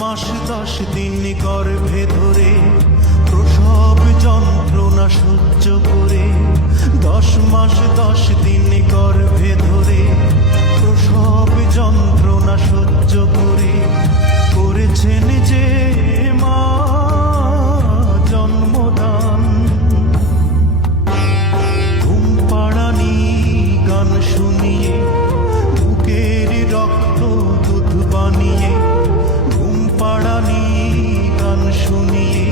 মাস 10 দিন গর্ভে ধরে প্রসব যন্ত্রণা সহ্য করে, 10 মাস 10 দিন গর্ভে ধরে প্রসব যন্ত্রণা সহ্য করে করেছেন যে মা জন্মদান। ঘুম পাড়ানি গান শুনিয়ে বুকের রক্ত দুধ বানিয়ে, ঘুম পাড়ানি গান শুনিয়ে